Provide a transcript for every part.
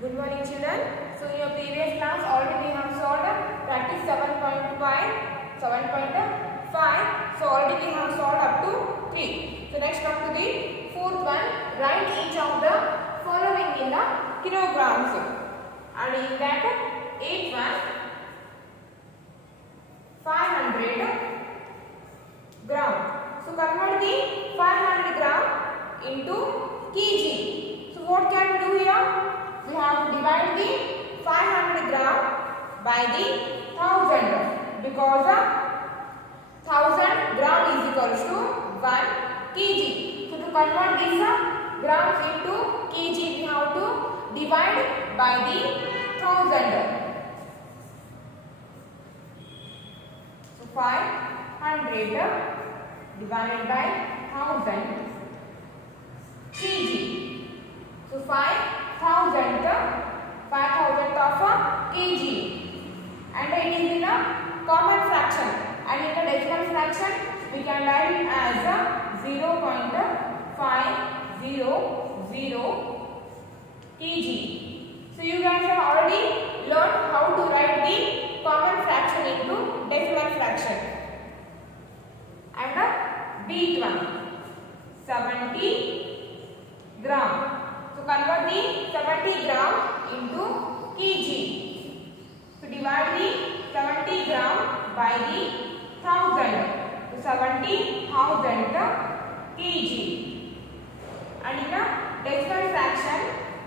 Good morning children. So in your previous class already we have solved practice 7.5. So already we have solved up to 3. So next up to the fourth one. Write each of the following in the kilograms. And in that eighth one 500 gram. So convert the 500 gram into kg. So what can we do here? We have to divide the 500 gram by the 1000 because 1000 gram is equals to 1 kg. So to convert these grams into kg we have to divide by the 1000. So 500 divided by 1000 kg. So 5,000 of kg, and it is in a common fraction, and in the decimal fraction we can write it as 0.500 kg. So you guys have already learned how to write the common fraction into decimal fraction. And the big one 70 gram. So convert the 70 gram into kg. So divide the 70 gram by the 1000. So 70,000 kg. And in a decimal fraction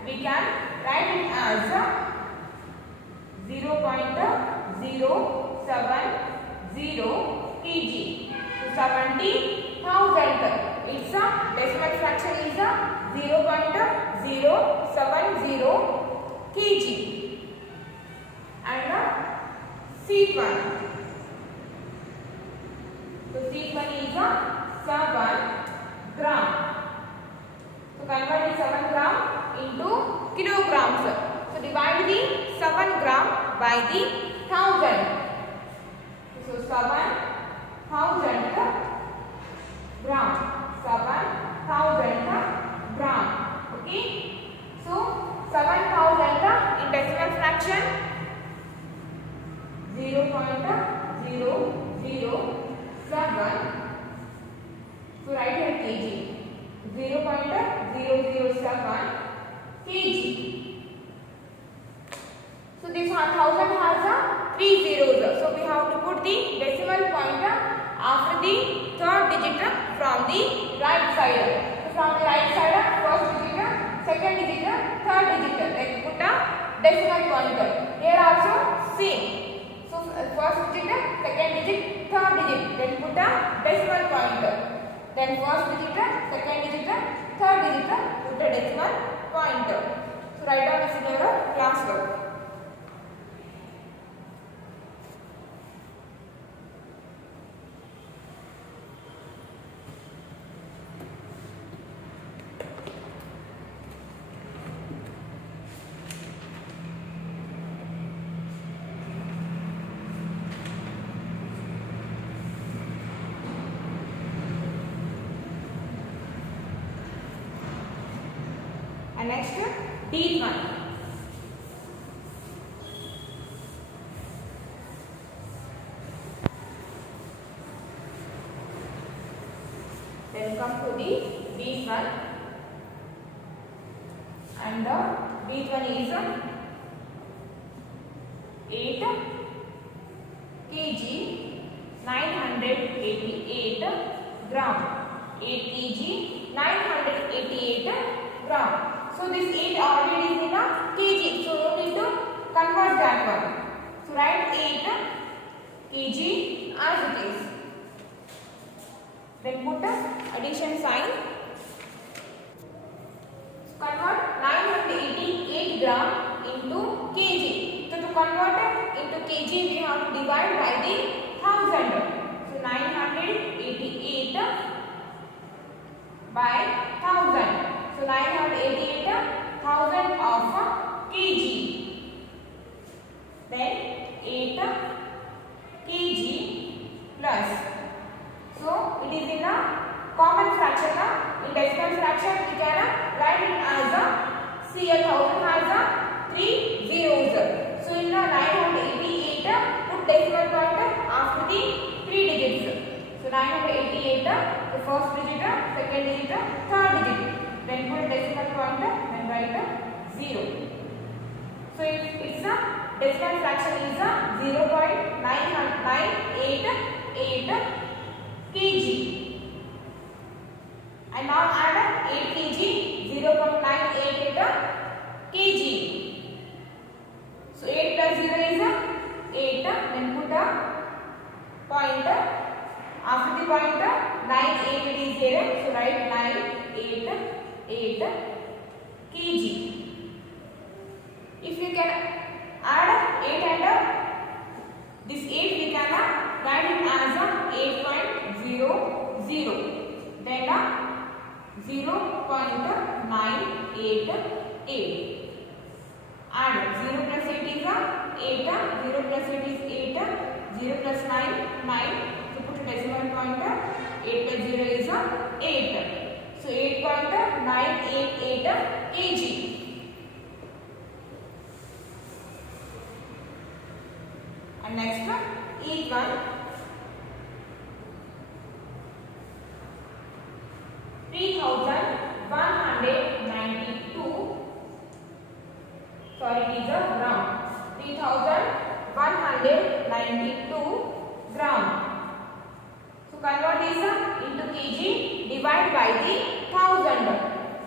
we can write it as 0.070 kg. So 70,000. Its decimal fraction is 0.070 kg. And the seed one. So seed one is 7 gram. So convert the 7 gram into kilograms. So divide the 7 gram by the 1000. So 7,000 gram. 7,000 gram. Okay. So 7,000 in decimal fraction 0.007. So write here kg. 0.007 kg. So this 1000 has 3 zeros. So we have to put the decimal point after the third digit from the right side. So from the right side, first digit, second digit, third digit. Then put a decimal pointer. Here also same. So first digit, second digit, third digit. Then put a decimal pointer. Then first digit, second digit, third digit. Put a decimal pointer. So write down this in your class work. And next, D one. Then come to the B1, and the B1 is 8 kg 988 gram. 8 kg 988 gram. So this 8 already is in a kg, so you need to convert that one. So write 8 kg as it is. Then put the addition sign. Convert 988 gram into kg. So to convert it into kg we have to divide by the 1000. So 988 by 1000. So 988,000 of kg. Then 8 kg plus. So it is in a common fraction. In decimal fraction we can write it as a See, 1000 has first digit, second digit, third digit. Then put decimal point and write 0. So its decimal fraction is 0.9988 kg. And now add 8 kg, 0.988 kg. So 8 plus 0 is 8. Then put a point. After the point 988 is there. So write 988 kg. If you can add 8 and this 8 we can write it as 8.00. Then 0.988. Add 0 plus 8 is 8. 0 plus 8 is 8. 0 plus 9, 9. So put a decimal point. 8 plus 0 is 8. So 8.988 kg. And next is 3192. Sorry, it is a gram. 3192 gram. So convert this into kg, divide by the 1000.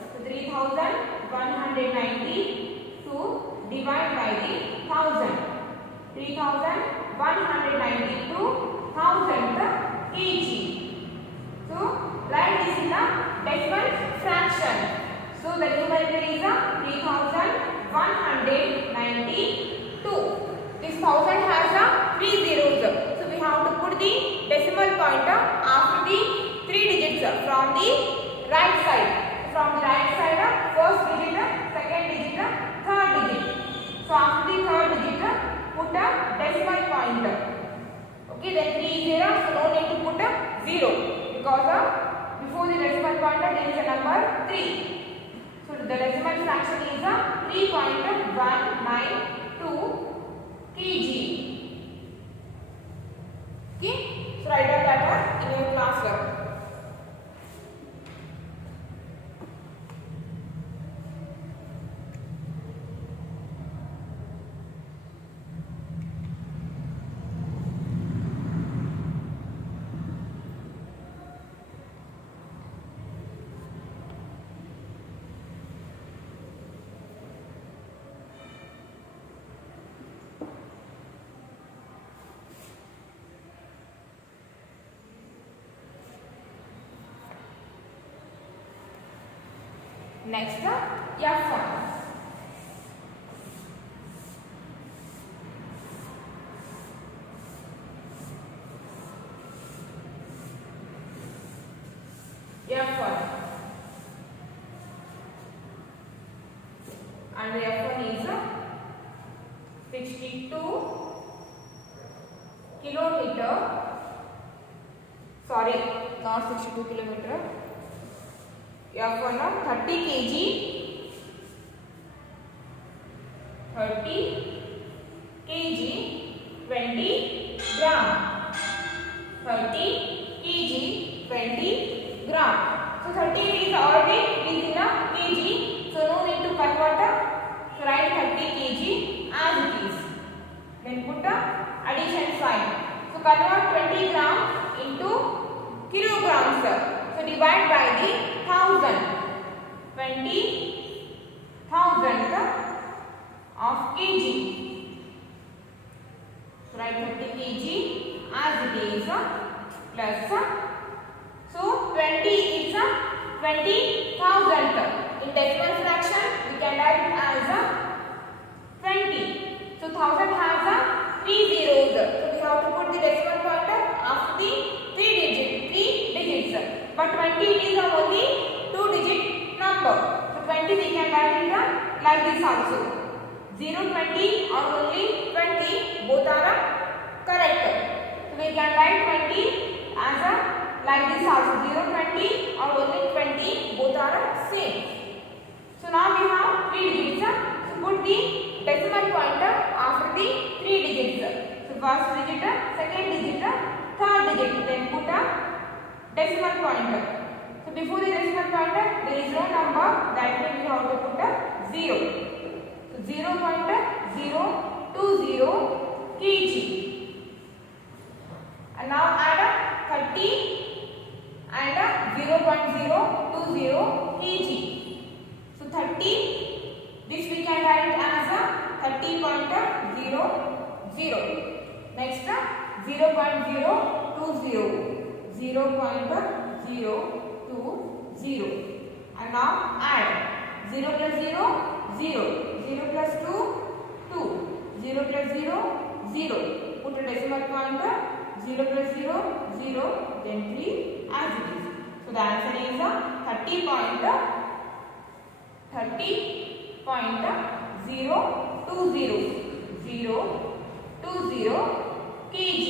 So 3192 divide by the 1000. 3192,000 kg. So write this in a decimal fraction. So the numerator is 3192. This 1000 has 3 zeros. So we have to put the decimal point after the 3 digits from the right side. From the right side, first digit, second digit, third digit. So after the third digit, put a decimal point. Okay, then 3 zeros, so no need to put a 0 because before the decimal point there is a number 3. So the decimal fraction is 3.192 kg. Okay, so write down that in your class work. Next, F1. F1. And the F1 is 62 kilometer. Sorry, not 62 kilometer. F1 30 kg, 30 kg, 20 gram. 30 kg, 20 gram. So 30 is already in a kg. So no need to convert. So write 30 kg as it is. Then put a addition sign. So convert 20 grams into kilograms. So divide by the 1000. 20,000 of kg. So write 30 kg as it is plus. So 20 is 20,000. In decimal fraction we can write it as 20. So 1000 has 3 zeros. So we have to put the decimal point after the 3 digits. But 20 is only 2 digit number. So 20 we can write it like this also. 0, 20 or only 20 both are correct. So we can write 20 as like this also. 0, 20 or only 20 both are same. So now we have 3 digits. So put the decimal point after the 3 digits. So first digit, second digit, third digit. Then put a decimal point. before the decimal point there is no number, that means we have to put a 0. So 0.020 kg. And now add a 30 and a 0.020 kg. So 30, this we can write as a 30.00. Next 0.020, 0.020. And now add 0 plus 0, 0, 0 plus 2, 2, 0 plus 0, 0. Put a decimal pointer, 0 plus 0, 0, then 3 as it is. So the answer is 30.020 kg.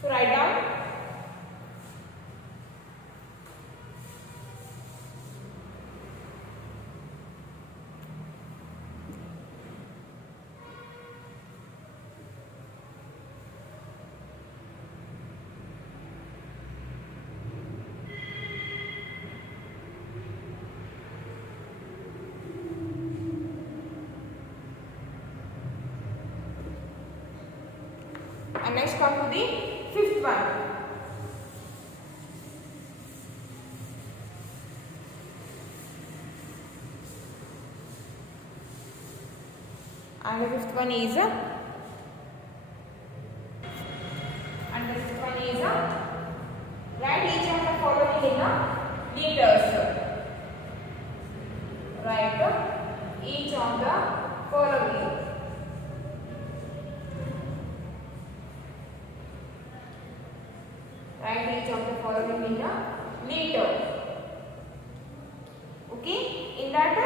So write down. And next come to the fifth one. And the fifth one is write each of the following in liters. Write each of the following. Write each of the following in a liter. Okay, in that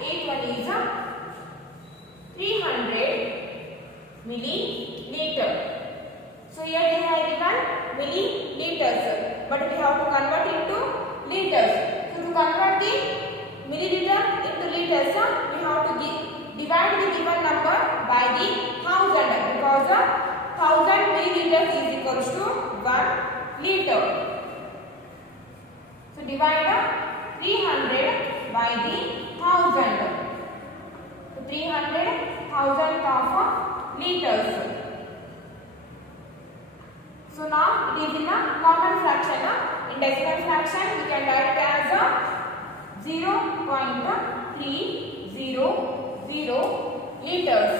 8 one is 300 milliliter. So here they have given milliliters, but we have to convert into liters. So to convert the milliliter into liters, we have to divide the given number by the 1000, because 1000 milliliters is equals to 1 liter. So divide 300 by the 1000. So 300,000 of liters. So now it is in a common fraction. In decimal fraction we can write it as 0.300 liters.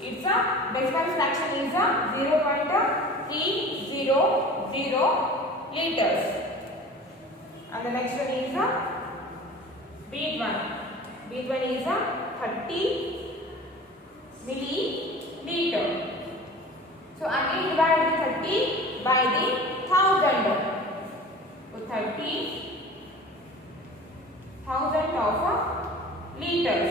Its decimal fraction is 0.300 liters. And the next one is bead one. Bead one is 30 milliliter. So again divide the 30 by the 1000. So 30,000 of liters.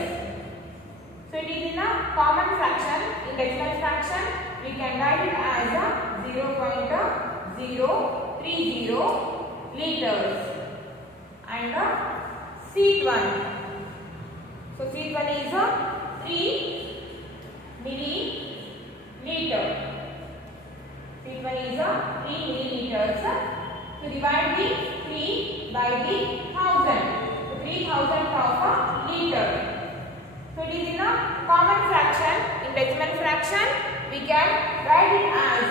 So it is in a common fraction. In decimal fraction we can write it as 0.030 liters. And the seed one. So seed one is 3 milliliter. Seed one is 3 milliliters. So divide the 3 by the 1000. So 3000 of liter. So it is in a common fraction. In decimal fraction we can write it as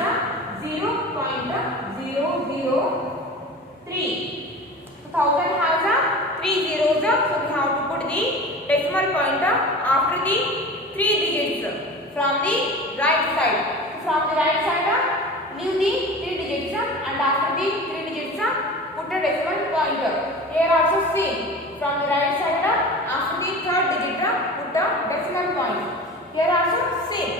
0.003. So 1000 has 3 zeros, so we have to put the decimal point after the 3 digits from the right side. From the right side leave the 3 digits and after the 3 digits put a decimal point. Here also same. From the right side after the third digit put a decimal point. Here also same.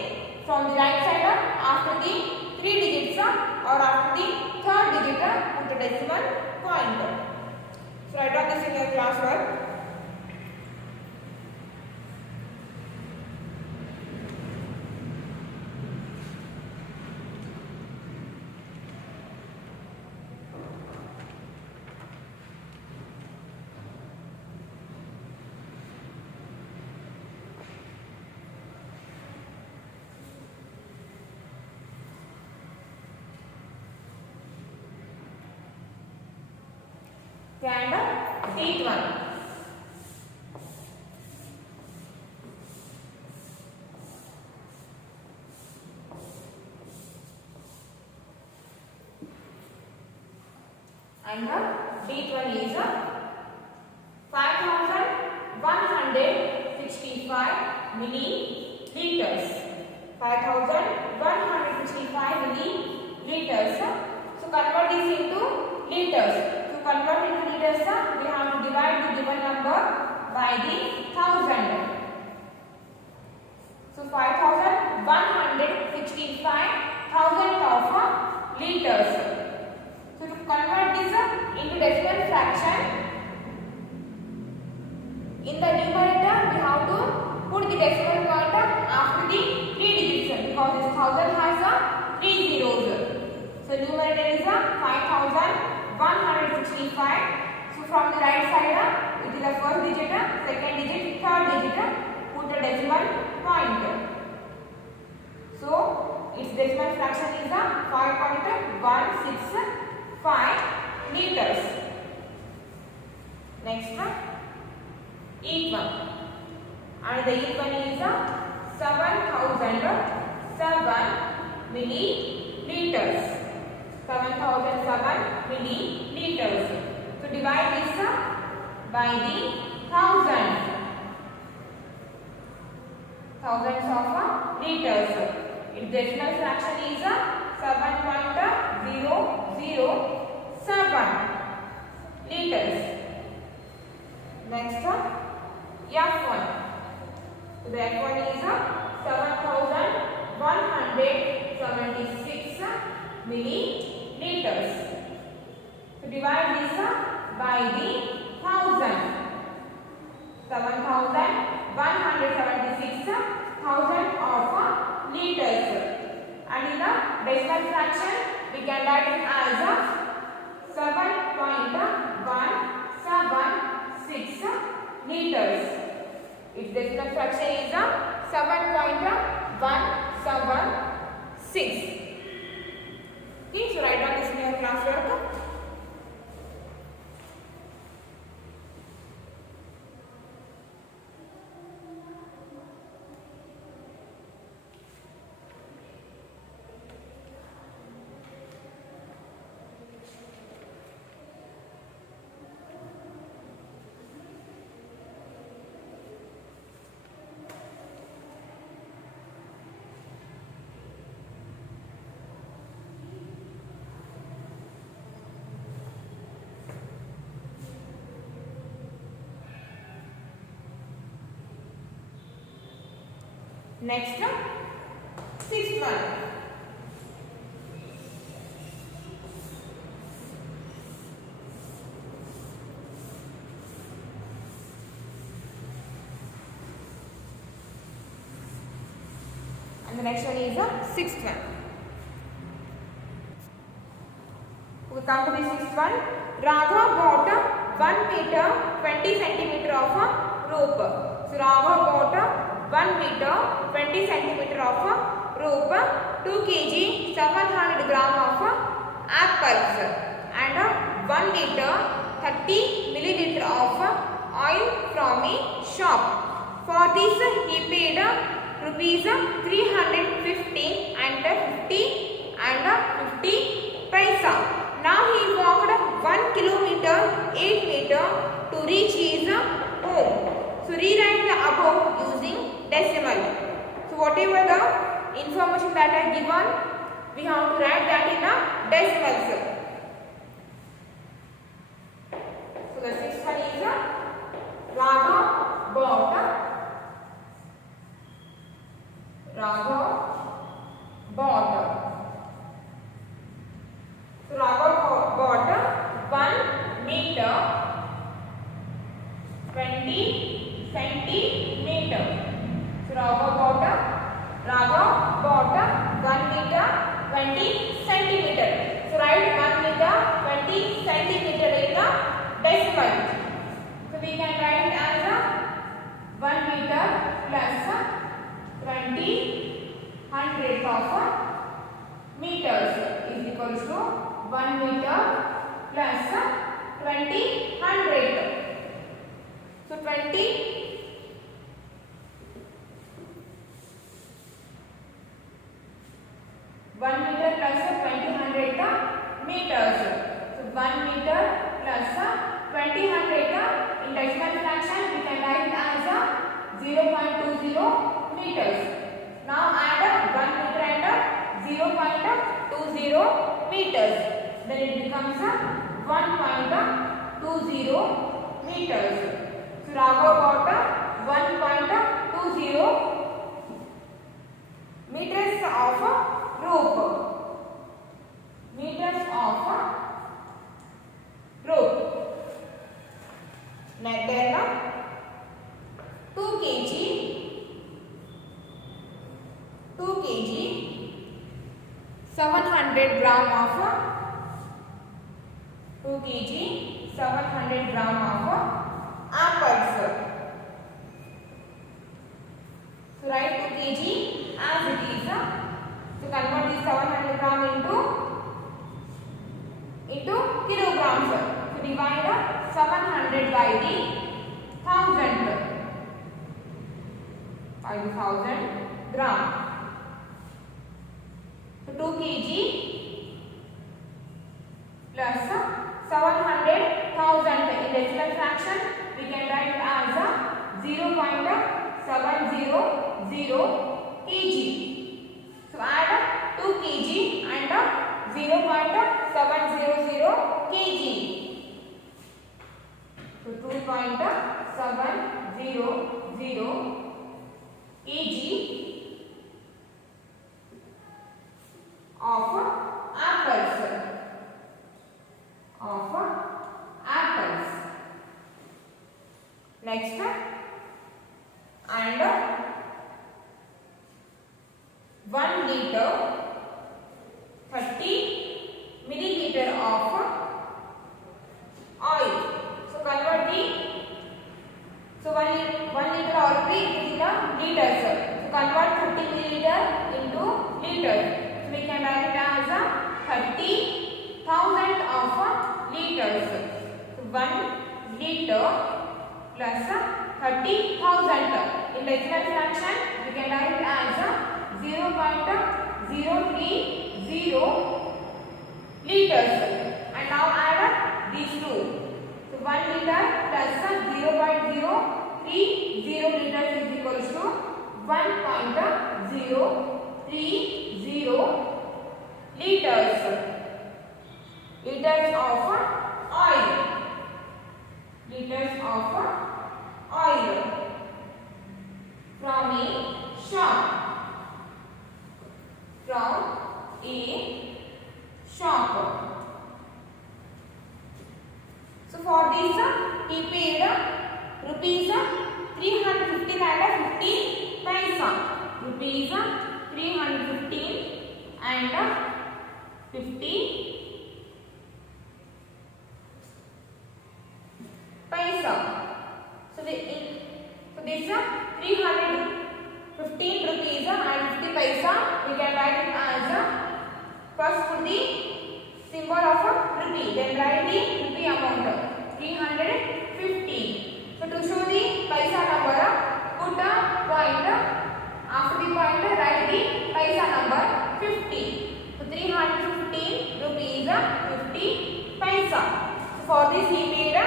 From the right side after the 3 digits or after the third digit put a decimal point. So write down this in your classwork. and D1. And D1 is 5165 milliliters. 5165 milliliters. So convert this into liters. To convert into liters, we have to divide the given number by the 1000. So 5165,000 of liters. So to convert this into decimal fraction, in the numerator we have to put the decimal point after the 3 digits because this 1000 has 3 zeros. So numerator is 5165. So from the right side it is the first digit, second digit, third digit, put the decimal point. So its decimal fraction is 5.165 liters. Next each one, and the each one is 7007 milliliters. 7007 milliliters. So divide this by the 1000. Thousands of liters. Its decimal fraction is 7.007 liters. Next F1. So the F1 is 7176 milliliters. So divide this by the 1000. 7176,000 of liters. And in the decimal fraction we can write it as 7.176 liters. Its decimal fraction is 7.176. Okay, so write down this in your class work. Next, sixth one. And the next one is the sixth one. We come to the sixth one. Raghav bought 1 meter 20 centimeter of rope. So Raghav bought 1 meter 20 centimeter of rope, 2 kg 700 gram of apples, and 1 liter 30 milliliter of oil from a shop. For this he paid rupees 350 and 50 paisa. Now he walked 1 kilometer 8 meter to reach his home. So rewrite the above using decimal. So whatever the information that are given, we have to write that in decimals. So the sixth one is Raghav bought 1 meter 20 centimeter. So Raghav bought 1 meter 20 centimeter. So write 1 meter 20 centimeter in the decimal. So we can write it as 1 meter plus 20 hundredth of meters is equals to 1 meter plus 20 100. So 20 1 meter plus 20 100 meters. So 1 meter plus 20 100 in decimal fraction we can write as 0.20 meters. Now add 1 meter and 0.20 meters. Then it becomes 1.20 meters. So now about 1.20 meters of rope. Meters of rope. Then 2 kg 700 gram of 2 kg 700 gram of apples. So write 2 kg as it is. So convert this 700 gram into kilograms. So divide 700 by the 1000 gram. So 2 kg plus 700,000 in decimal fraction we can write as 0.700 kg. So add 2 kg and 0.700 kg. So 2.700 kg of apples. Next, and 1 liter 30 milliliter of oil. So convert the 1 liter oil is in liters. So convert 30 milliliter into liters. So we can write it as 30,000 of liters. So 1 liter plus 30,000 in decimal fraction we can write it as 0.030 liters. And now add these two. So 1 liter plus 0.030 liters is equals to 1.030 liters. Liters of oil. Liters of oil from a shop. From a shop. So for this he paid rupees 315 and 15 paisa. Rupees 315 and 50 paisa. So this 315 rupees and 50 paisa we can write it as first put the symbol of rupee, then write the rupee amount 315. So to show the paisa number, put a point after the point, write the paisa number 50. So 315 rupees 50 paisa. So for this he made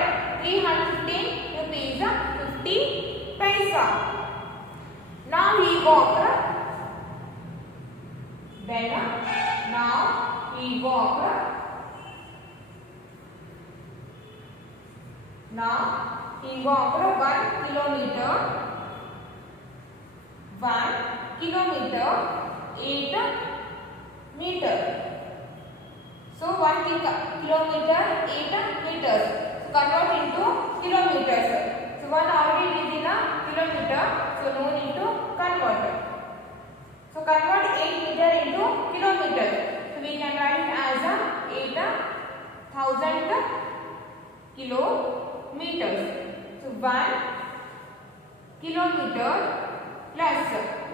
315 rupees 50 paisa. Now he walked. Then now he walked. Now he walked 1 kilometer. 1 kilometer 8 meter. So 1 kilometer 8 meters. So convert into kilometers. So 1 already is in a kilometer. So no need to convert. So convert 8 meter into kilometers. So we can write it as 8,000 kilometers. So 1 kilometer plus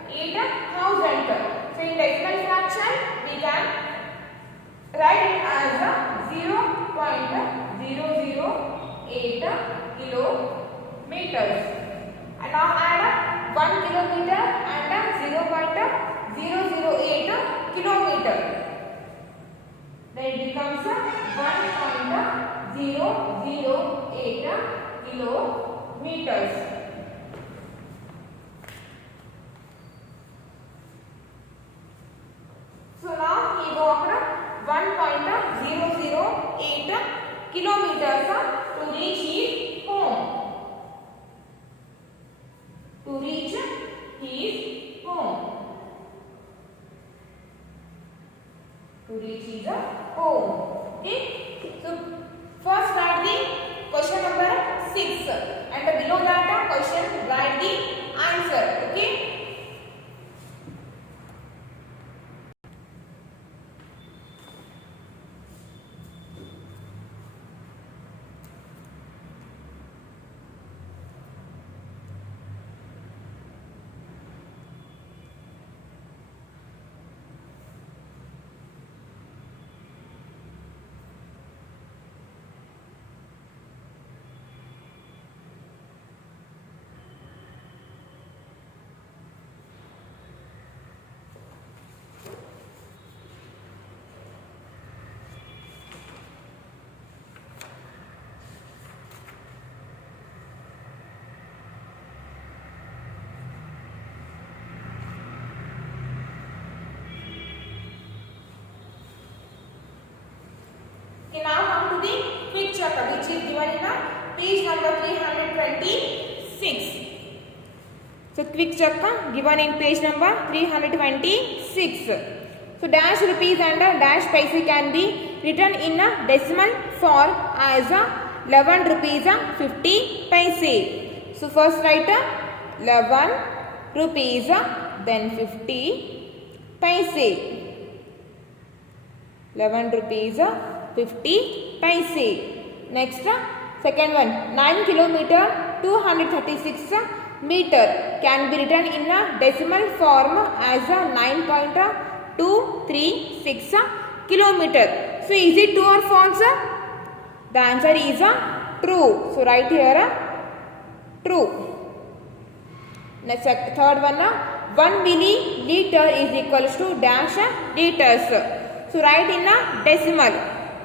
8,000. So in decimal fraction we can write it as 0.0 008 kilometers. And now add 1 kilometer and 0.008 kilometer. Then it becomes 1.008 kilometers. So now he walked 1.008 kilometers to reach his home. To reach his home. To reach his home. Okay. So first write the question number 6 and below that question write the answer. Okay. Okay, now come to the quick check which is given in page number 326. So quick check given in page number 326. So dash rupees and dash paise can be written in a decimal form as 11 rupees 50 paise. So first write 11 rupees then 50 paise. 11 rupees 50 paise. Next second one 9 kilometer 236 meter can be written in a decimal form as 9.236 kilometer. So is it true or false? The answer is true. So write here true. Next third one 1 milliliter is equals to dash liters. So write in a decimal.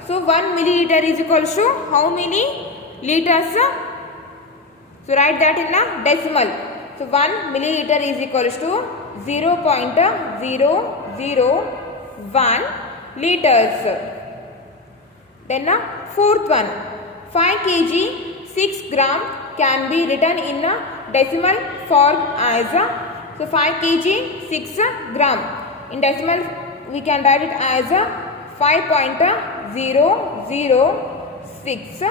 So 1 milliliter is equals to how many liters? So write that in a decimal. So 1 milliliter is equals to 0.001 liters. Then fourth one 5 kg 6 gram can be written in a decimal form as 5 kg 6 gram. In decimal we can write it as 5.006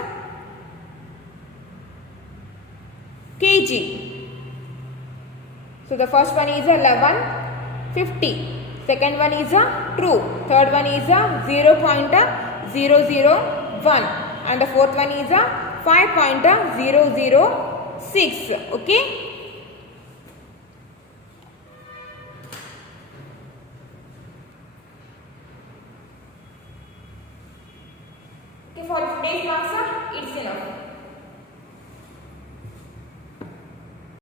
kg. So the first one is 1150. Second one is true. Third one is 0.001 and the fourth one is 5.006. Okay.